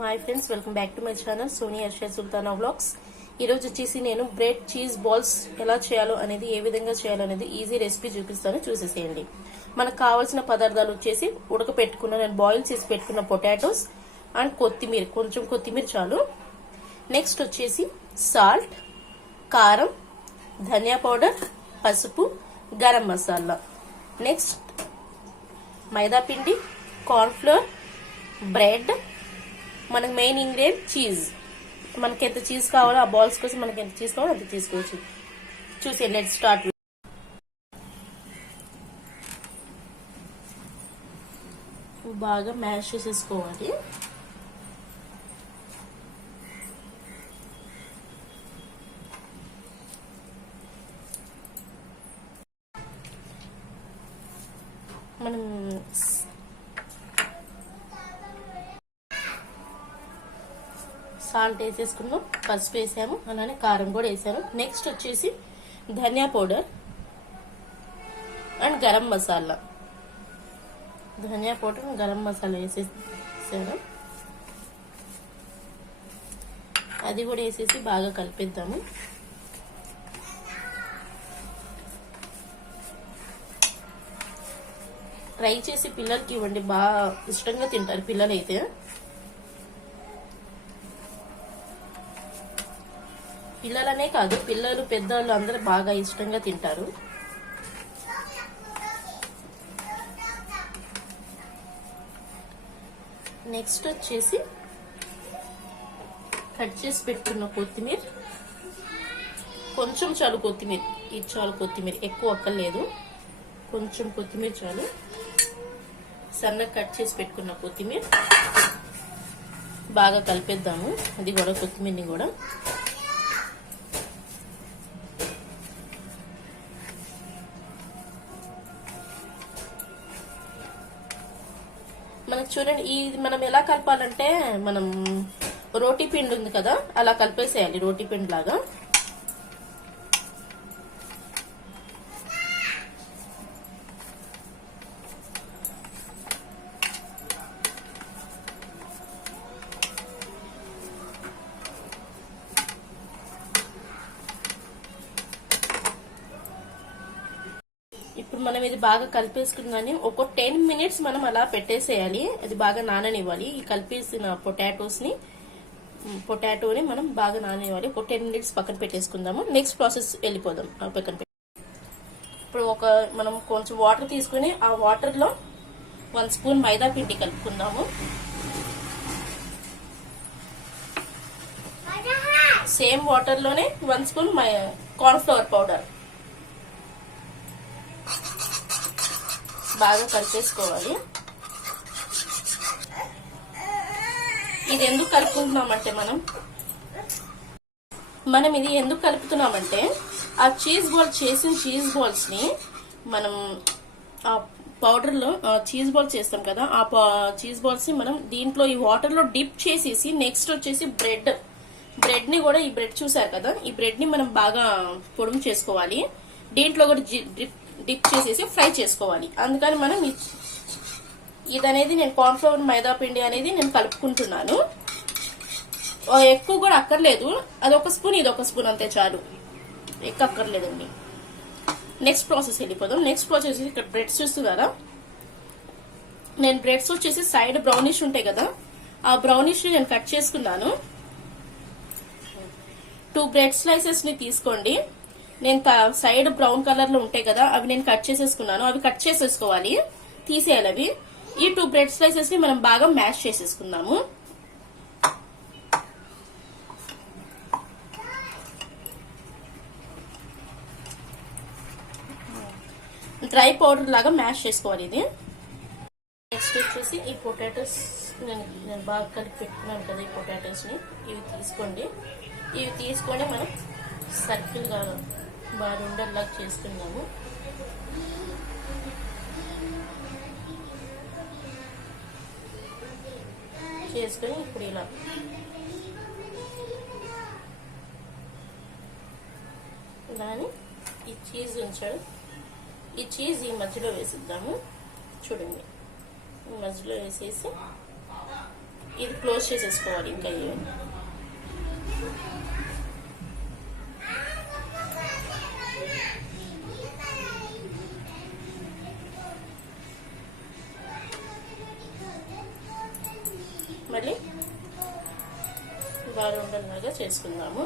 Hi friends, welcome back to my channel Soni Arshad Sultana vlogs. ఈరోజు వచ్చేసి నేను బ్రెడ్ చీజ్ బాల్స్ ఎలా చేయాలో అనేది, ఏ విధంగా చేయాలో అనేది ఈజీ రెసిపీ చూపిస్తాను, చూసేసేయండి. మనకు కావాల్సిన పదార్థాలు వచ్చేసి ఉడకపెట్టుకున్న, నేను బాయిల్ చేసి పెట్టుకున్న పొటాటోస్ అండ్ కొత్తిమీర, కొంచెం కొత్తిమీర చాలు. నెక్స్ట్ వచ్చేసి సాల్ట్, కారం, ధనియా పౌడర్, పసుపు, గరం మసాలా. నెక్స్ట్ మైదా పిండి, కార్న్ఫ్లోర్, బ్రెడ్, మనకు మెయిన్ ఇంగ్రీడియంట్ చీజ్. మనకి ఎంత చీజ్ కావాలో, ఆ బాల్స్ కోసం మనకి ఎంత చీజ్ కావాలో అంత తీసుకోవచ్చు. చూసి లెట్స్ స్టార్ట్. బాగా మ్యాష్ చేసేసుకోవాలి. మనం సాల్ట్ వేసేసుకున్నాం, పసుపు వేసాము, అలానే కారం కూడా వేసాను. నెక్స్ట్ వచ్చేసి ధనియా పౌడర్ అండ్ గరం మసాలా. ధనియా పౌడర్ అండ్ గరం మసాలా వేసేసాను. అది కూడా వేసేసి బాగా కలిపేద్దాము. ట్రై చేసి పిల్లలకి ఇవ్వండి, బాగా ఇష్టంగా తింటారు పిల్లలైతే. పిల్లలనే కాదు, పిల్లలు పెద్దవాళ్ళు అందరూ బాగా ఇష్టంగా తింటారు. నెక్స్ట్ వచ్చేసి కట్ చేసి పెట్టుకున్న కొత్తిమీర, కొంచెం చాలు కొత్తిమీర, ఇది చాలు కొత్తిమీర, ఎక్కువ అక్కర్లేదు, కొంచెం కొత్తిమీర చాలు. సన్నగా కట్ చేసి పెట్టుకున్న కొత్తిమీర బాగా కలిపేద్దాము. అది కూడా కొత్తిమీరని కూడా మనకు చూడండి, ఇది మనం ఎలా కలపాలంటే, మనం రోటీ పిండి ఉంది కదా, అలా కలిపేసేయాలి, రోటీ పిండి లాగా. ఇప్పుడు మనం ఇది బాగా కలిపేసుకున్నాని ఒక 10 మినిట్స్ మనం అలా పెట్టేసేయాలి. అది బాగా నాననివ్వాలి. ఈ కలిపేసిన పొటాటోని మనం బాగా నాననివ్వాలి. ఒక 10 మినిట్స్ పక్కన పెట్టేసుకుందాము. నెక్స్ట్ ప్రాసెస్ వెళ్ళిపోదాం. పక్కన ఇప్పుడు మనం కొంచెం వాటర్ తీసుకుని, ఆ వాటర్ లో 1 స్పూన్ మైదా పిండి కలుపుకుందాము. సేమ్ వాటర్ లోనే 1 స్పూన్ కార్న్ఫ్లవర్ పౌడర్ బాగా కలిపేసుకోవాలి. ఇది ఎందుకు కలుపుకుంటున్నామంటే, మనం ఇది ఎందుకు కలుపుతున్నామంటే, ఆ చీజ్ బాల్ చేసిన చీజ్ బాల్స్ ని మనం ఆ పౌడర్ లో చీజ్ బాల్ చేస్తాం కదా, ఆ చీజ్ బాల్స్ ని మనం దీంట్లో ఈ వాటర్ లో డిప్ చేసేసి, నెక్స్ట్ వచ్చేసి బ్రెడ్ ని కూడా, ఈ బ్రెడ్ చూసారు కదా, ఈ బ్రెడ్ ని మనం బాగా పొడుము చేసుకోవాలి. దీంట్లో కూడా డిప్ చేసేసి ఫ్రై చేసుకోవాలి. అందుకని మనం ఇది అనేది, నేను కార్న్ఫ్లవర్ మైదా పిండి అనేది నేను కలుపుకుంటున్నాను. ఎక్కువ కూడా అక్కర్లేదు, అదొక స్పూన్, ఇదొక స్పూన్ అంతే చాలు, ఎక్కువ అక్కర్లేదండి. నెక్స్ట్ ప్రాసెస్ వెళ్ళిపోదాం. నెక్స్ట్ ప్రాసెస్ ఇక్కడ బ్రెడ్స్ చూస్తున్నారా, నేను బ్రెడ్స్ వచ్చేసి సైడ్ బ్రౌనిష్ ఉంటాయి కదా, ఆ బ్రౌనిష్ ని నేను కట్ చేసుకున్నాను. 2 బ్రెడ్ స్లైసెస్ ని తీసుకోండి. నేను సైడ్ బ్రౌన్ కలర్ లో ఉంటాయి కదా, అవి నేను కట్ చేసేసుకున్నాను. అవి కట్ చేసేసుకోవాలి, తీసేయాలి అవి. ఈ 2 బ్రెడ్ స్లైసెస్ ని మనం బాగా మ్యాష్ చేసేసుకుందాము. డ్రై పౌడర్ లాగా మ్యాష్ చేసుకోవాలి ఇది. నెక్స్ట్ వచ్చేసి ఈ పొటాటోస్ నేను బాగా కలిపి పెట్టుకున్నాను కదా, ఈ పొటాటోస్ ని ఇవి తీసుకోండి. ఇవి తీసుకొని మనం సర్కిల్ గా బాగా ఉండేలాగా చేసుకున్నాము. చేసుకొని ఇప్పుడు ఇలా ఇలాని ఈ చీజ్ ఉంచాడు, ఈ చీజ్ ఈ మధ్యలో వేసిద్దాము. చూడండి, మధ్యలో వేసేసి ఇది క్లోజ్ చేసేసుకోవాలి. ఇంకా మళ్ళీ బాగా ఉండలాగా చేసుకుందాము.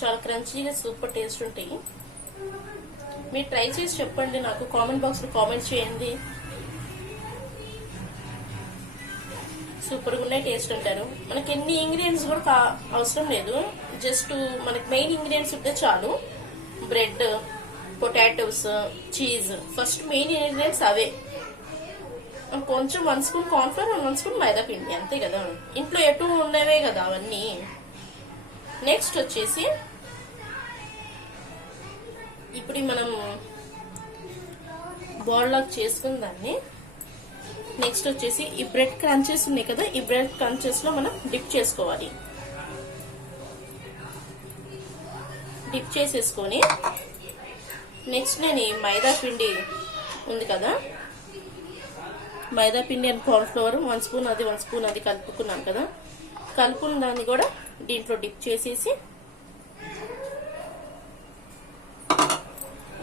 చాలా క్రంచీగా సూపర్ టేస్ట్ ఉంటాయి. మీరు ట్రై చేసి చెప్పండి, నాకు కామెంట్ బాక్స్లో కామెంట్ చేయండి. సూపర్గా ఉన్నాయి, టేస్ట్ అంటారు. మనకి ఎన్ని ఇంగ్రీడియంట్స్ కూడా అవసరం లేదు, జస్ట్ మనకి మెయిన్ ఇంగ్రీడియంట్స్ ఉంటే చాలు. Bread, potatoes, cheese, first main ingredients అవే. కొంచెం 1 స్పూన్ కార్న్ఫ్లవర్, 1 స్పూన్ మైదా పిండి, అంతే కదా. ఇంట్లో ఎటు ఉన్నవే కదా అవన్నీ. నెక్స్ట్ వచ్చేసి ఇప్పుడు మనం బాల్ లాగా చేసుకున్న దాన్ని నెక్స్ట్ వచ్చేసి ఈ బ్రెడ్ క్రంచెస్ ఉన్నాయి కదా, ఈ బ్రెడ్ క్రంచెస్ లో మనం డిప్ చేసుకోవాలి. డిప్ చేసేసుకొని నెక్స్ట్ నేను ఈ మైదా పిండి ఉంది కదా, మైదా పిండి అండ్ కార్న్ఫ్లవర్ 1 స్పూన్ అది 1 స్పూన్ అది కలుపుకున్నాను కదా, కలుపుకున్న దాన్ని కూడా దీంట్లో డిప్ చేసేసి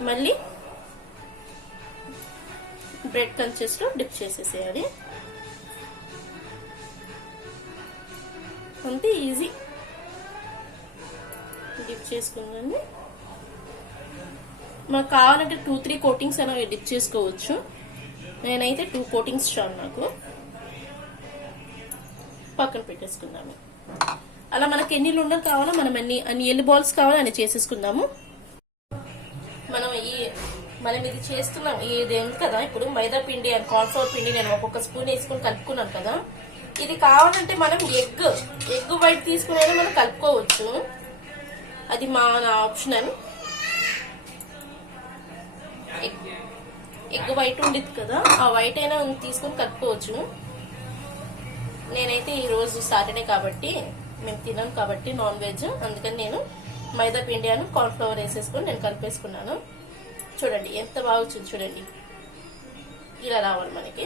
మళ్ళీ బ్రెడ్ కంచెస్ లో డిప్ చేసేసేయాలి. అంతే, ఈజీ. డిప్ చేసుకున్నాను. మనకు కావాలంటే 2-3 కోటింగ్స్ అనేవి డిప్ చేసుకోవచ్చు. నేనైతే 2 కోటింగ్స్ చాలు నాకు. పక్కన పెట్టేసుకుందాము. అలా మనకి ఎన్ని ఉండలు కావాలో మనం అన్ని ఎన్ని బాల్స్ కావాలో అన్ని చేసేసుకుందాము. మనం ఇది చేస్తున్నాం, ఇది ఉంది కదా ఇప్పుడు మైదా పిండి అండ్ కార్న్ఫ్లవర్ పిండి నేను ఒక్కొక్క స్పూన్ వేసుకుని కలుపుకున్నాను కదా. ఇది కావాలంటే మనం ఎగ్ వైట్ తీసుకునే మనం కలుపుకోవచ్చు, అది మన ఆప్షనల్. ఎగ్ వైట్ ఉండేది కదా, ఆ వైట్ అయినా తీసుకుని కలుపుకోవచ్చు. నేనైతే ఈ రోజు సాటర్డే కాబట్టి మేము తినాం కాబట్టి నాన్ వెజ్, అందుకని నేను మైదా పిండి అని కార్న్ఫ్లవర్ వేసేసుకొని నేను కలిపేసుకున్నాను. చూడండి ఎంత బాగా వచ్చింది, చూడండి ఇలా రావాలి మనకి.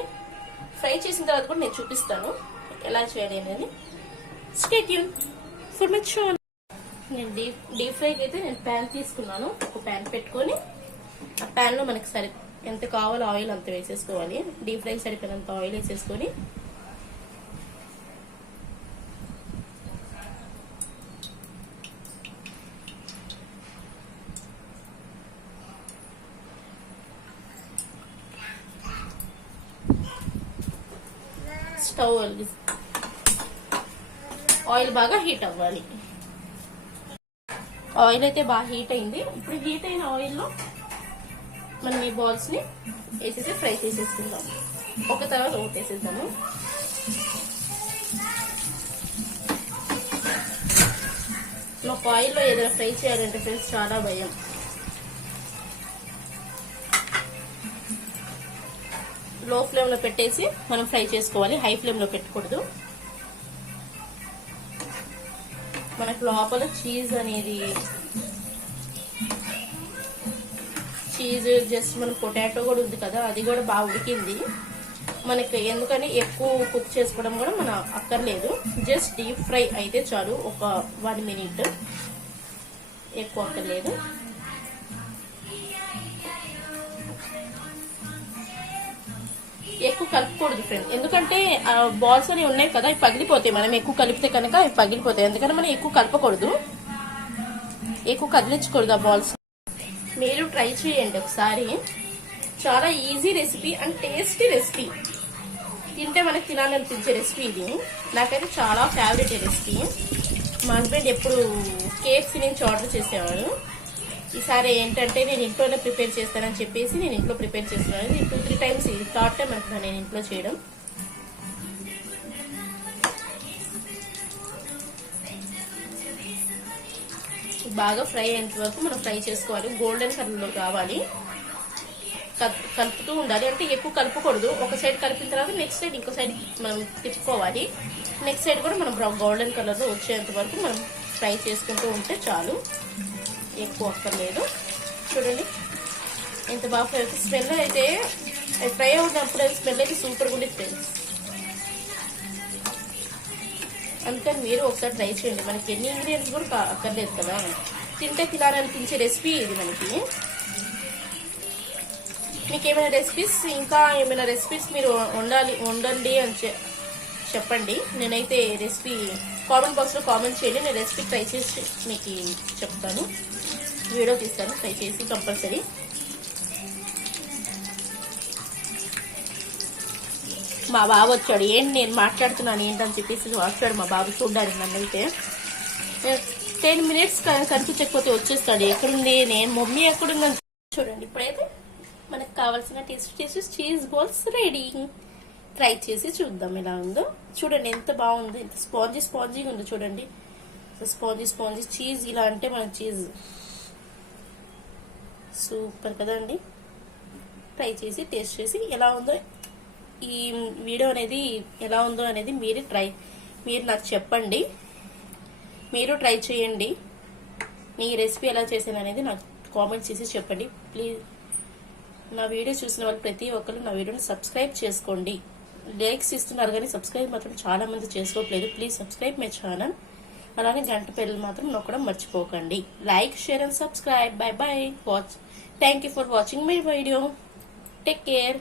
ఫ్రై చేసిన తర్వాత కూడా నేను చూపిస్తాను ఎలా చేయాలి అనేది. Stay tune for my channel. నేను డీప్ ఫ్రైకి అయితే నేను ప్యాన్ తీసుకున్నాను. ఒక ప్యాన్ పెట్టుకొని ఆ ప్యాన్ లో మనకి ఎంత కావాలో ఆయిల్ అంత వేసేసుకోవాలి. డీప్ ఫ్రైకి సరిపోయినంత ఆయిల్ వేసేసుకొని స్టవ్ ఆయిల్ బాగా హీట్ అవ్వాలి. ఆయిల్ అయితే బాగా హీట్ అయింది. ఇప్పుడు హీట్ అయిన ఆయిల్లో మనం ఈ బాల్స్ ని వేసేసి ఫ్రై చేసేసుకుందాం. ఒక తర్వాత ఒకటి వేసేద్దాము. నాకు ఆయిల్లో ఏదైనా ఫ్రై చేయాలంటే ఫ్రెండ్స్ చాలా భయం. లో ఫ్లేమ్ లో పెట్టేసి మనం ఫ్రై చేసుకోవాలి, హై ఫ్లేమ్ లో పెట్టకూడదు. మనకు లోపల చీజ్ జస్ట్ మన పొటాటో కూడా ఉంది కదా, అది కూడా బాగా ఉడికింది మనకి. ఎందుకని ఎక్కువ కుక్ చేసుకోవడం కూడా మన అక్కర్లేదు, జస్ట్ డీప్ ఫ్రై అయితే చాలు. ఒక 1 మినిట్, ఎక్కువ అక్కర్లేదు. ఎక్కువ కలుపుకూడదు ఫ్రెండ్, ఎందుకంటే బాల్స్ అనేవి ఉన్నాయి కదా, అవి పగిలిపోతాయి. మనం ఎక్కువ కలిపితే కనుక అవి పగిలిపోతాయి. ఎందుకంటే మనం ఎక్కువ కలపకూడదు, ఎక్కువ కదిలించకూడదు ఆ బాల్స్. మీరు ట్రై చేయండి ఒకసారి. చాలా easy recipe and tasty recipe. తింటే మనకి తినాలనిపించే రెసిపీ ఇది. నాకైతే చాలా ఫేవరెట్ రెసిపీ. మా హస్బెండ్ ఎప్పుడు KFC నుంచి ఆర్డర్ చేసేవారు. ఈసారి ఏంటంటే నేను ఇంట్లోనే ప్రిపేర్ చేస్తానని చెప్పేసి నేను ఇంట్లో ప్రిపేర్ చేస్తున్నాను. 2-3 టైమ్స్ ఇది థర్డ్ టైం అనుకున్నాను నేను ఇంట్లో చేయడం. బాగా ఫ్రై అయ్యేంత వరకు మనం ఫ్రై చేసుకోవాలి. గోల్డెన్ కలర్ లో రావాలి, కలుపుతూ ఉండాలి. అంటే ఎక్కువ కలుపుకూడదు. ఒక సైడ్ కలిపిన తర్వాత నెక్స్ట్ సైడ్ ఇంకో సైడ్ మనం తిప్పుకోవాలి. నెక్స్ట్ సైడ్ కూడా మనం గోల్డెన్ కలర్ లో వచ్చేంత వరకు మనం ఫ్రై చేసుకుంటూ ఉంటే చాలు, ఎక్కువ అక్కర్లేదు. చూడండి ఎంత బాగా ఫ్రై అవుతుంది. స్మెల్ అయితే ఫ్రై అవుతున్నప్పుడు స్మెల్ అయితే సూపర్గా ఉండేది ఫ్రెండ్స్. అందుకని మీరు ఒకసారి ట్రై చేయండి. మనకి ఎన్ని ఇంగ్రీడియంట్స్ కూడా అక్కర్లేదు కదా, తింటే తినాలనిపించే రెసిపీ ఇది మనకి. మీకు ఏమైనా రెసిపీస్, ఇంకా ఏమైనా రెసిపీస్ మీరు వండండి అని చెప్పండి. నేనైతే రెసిపీ కామెంట్ బాక్స్లో కామెంట్ చేయండి, నేను రెసిపీ ట్రై చేసి మీకు చెప్తాను, వీడియో తీస్తాను ట్రై చేసి కంపల్సరీ. మా బాబు వచ్చాడు, ఏంటి నేను మాట్లాడుతున్నాను ఏంటని చెప్పేసి వచ్చాడు మా బాబు చూడ్డానికి. నన్ను అయితే 10 minutes కనిపించకపోతే వచ్చేస్తాడు, ఎక్కడుంది నేను మమ్మీ ఎక్కడుందని. చూడండి ఇప్పుడైతే మనకు కావాల్సిన taste cheese balls ready. Try చేసి చూద్దాం ఎలా ఉందో. చూడండి ఎంత బాగుంది, ఎంత స్పాంజీగా ఉంది చూడండి. స్పాంజీ చీజ్ ఇలా అంటే మన చీజ్ సూపర్ కదండి. ట్రై చేసి టేస్ట్ చేసి ఎలా ఉందో, ఈ వీడియో అనేది ఎలా ఉందో అనేది మీరు నాకు చెప్పండి. మీరు ట్రై చేయండి. మీ రెసిపీ ఎలా చేశాను అనేది నాకు కామెంట్ చేసి చెప్పండి ప్లీజ్. నా వీడియో చూసిన వాళ్ళు ప్రతి ఒక్కరు నా వీడియోని సబ్స్క్రైబ్ చేసుకోండి. లైక్స్ ఇస్తున్నారు కానీ సబ్స్క్రైబ్ మాత్రం చాలా మంది చేసుకోవట్లేదు. Please subscribe my channel. అలానే గంట పెళ్ళి మాత్రం నొక్కడం మర్చిపోకండి. Like, share and subscribe. By by. Thank you for watching my video. Take care.